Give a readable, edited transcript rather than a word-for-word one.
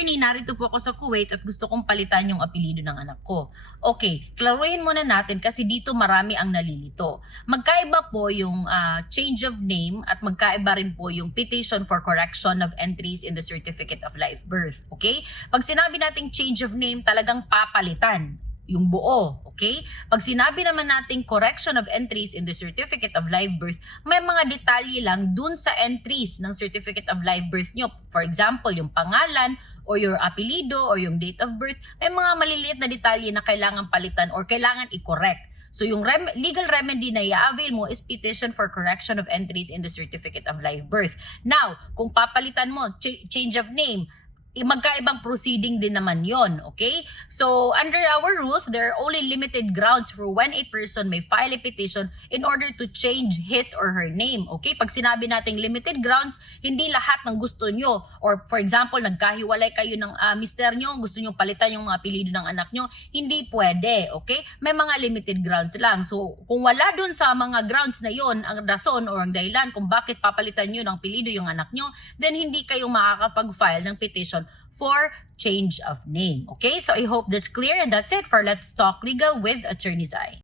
attorney, narito po ako sa Kuwait at gusto kong palitan yung apelyido ng anak ko. Okay, klaruhin muna natin kasi dito marami ang nalilito. Magkaiba po yung change of name at magkaiba rin po yung petition for correction of entries in the Certificate of Live Birth. Okay? Pag sinabi nating change of name, talagang papalitan yung buo, okay? Pag sinabi naman nating correction of entries in the Certificate of Live Birth, may mga detalye lang dun sa entries ng Certificate of Live Birth nyo. For example, yung pangalan, or your apelido, or yung date of birth, may mga maliliit na detalye na kailangan palitan or kailangan i-correct. So yung legal remedy na i-avail mo is petition for correction of entries in the Certificate of Live Birth. Now, kung papalitan mo, change of name, magkaibang proceeding din naman yon, okay? So, under our rules, there are only limited grounds for when a person may file a petition in order to change his or her name, okay? Pag sinabi nating limited grounds, hindi lahat ng gusto nyo, or for example, nagkahiwalay kayo ng mister nyo, gusto nyo palitan yung mga apelyido ng anak nyo, hindi pwede, okay? May mga limited grounds lang. So, kung wala dun sa mga grounds na yon, ang rason or ang dahilan kung bakit papalitan nyo ng apelyido yung anak nyo, then hindi kayo makakapag-file ng petition for change of name. Okay, so I hope that's clear, and that's it for Let's Talk Legal with Attorney Zai.